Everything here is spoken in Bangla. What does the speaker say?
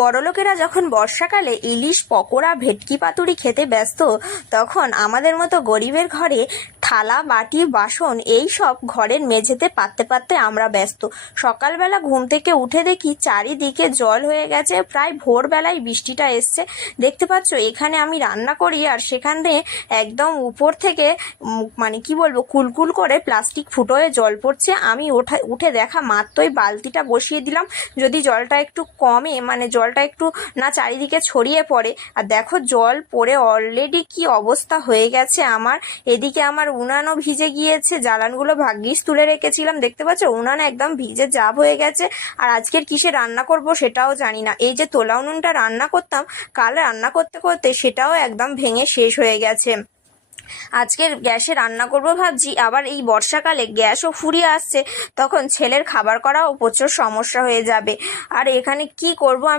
বড়লোকেরা যখন বর্ষাকালে ইলিশ পকোড়া ভেটকি পাতুরি খেতে ব্যস্ত, তখন আমাদের মতো গরিবের ঘরে থালা বাটি বাসন এই সব ঘরের মেঝেতে পাততে পাততে আমরা ব্যস্ত। সকালবেলা ঘুম থেকে উঠে দেখি চারিদিকে জল হয়ে গেছে, প্রায় ভোরবেলায় বৃষ্টিটা এসছে। দেখতে পাচ্ছ এখানে আমি রান্না করি আর সেখানে একদম উপর থেকে মানে কি বলবো, কুলকুল করে প্লাস্টিক ফুটো হয়ে জল পড়ছে। আমি উঠে দেখা মাত্রই বালতিটা বসিয়ে দিলাম, যদি জলটা একটু কমে, মানে জলটা একটু না চারিদিকে ছড়িয়ে পড়ে। আর দেখো জল পড়ে অলরেডি কি অবস্থা হয়ে গেছে আমার। এদিকে আমার উনানও ভিজে গিয়েছে, জ্বালানগুলো ভাগ্যিস তুলে রেখেছিলাম। দেখতে পাচ্ছ উনান একদম ভিজে জাব হয়ে গেছে। আর আজকের কিসে রান্না করব সেটাও জানি না। এই যে তোলা উনুনটা রান্না করতাম, কাল রান্না করতে করতে সেটাও একদম ভেঙে শেষ হয়ে গেছে। আজকের গ্যাসে রান্না করব ভাবছি, আবার এই বর্ষাকালে গ্যাসও ফুরিয়ে আসছে, তখন ছেলের খাবার করাও প্রচুর সমস্যা হয়ে যাবে। আর এখানে কি করব আমি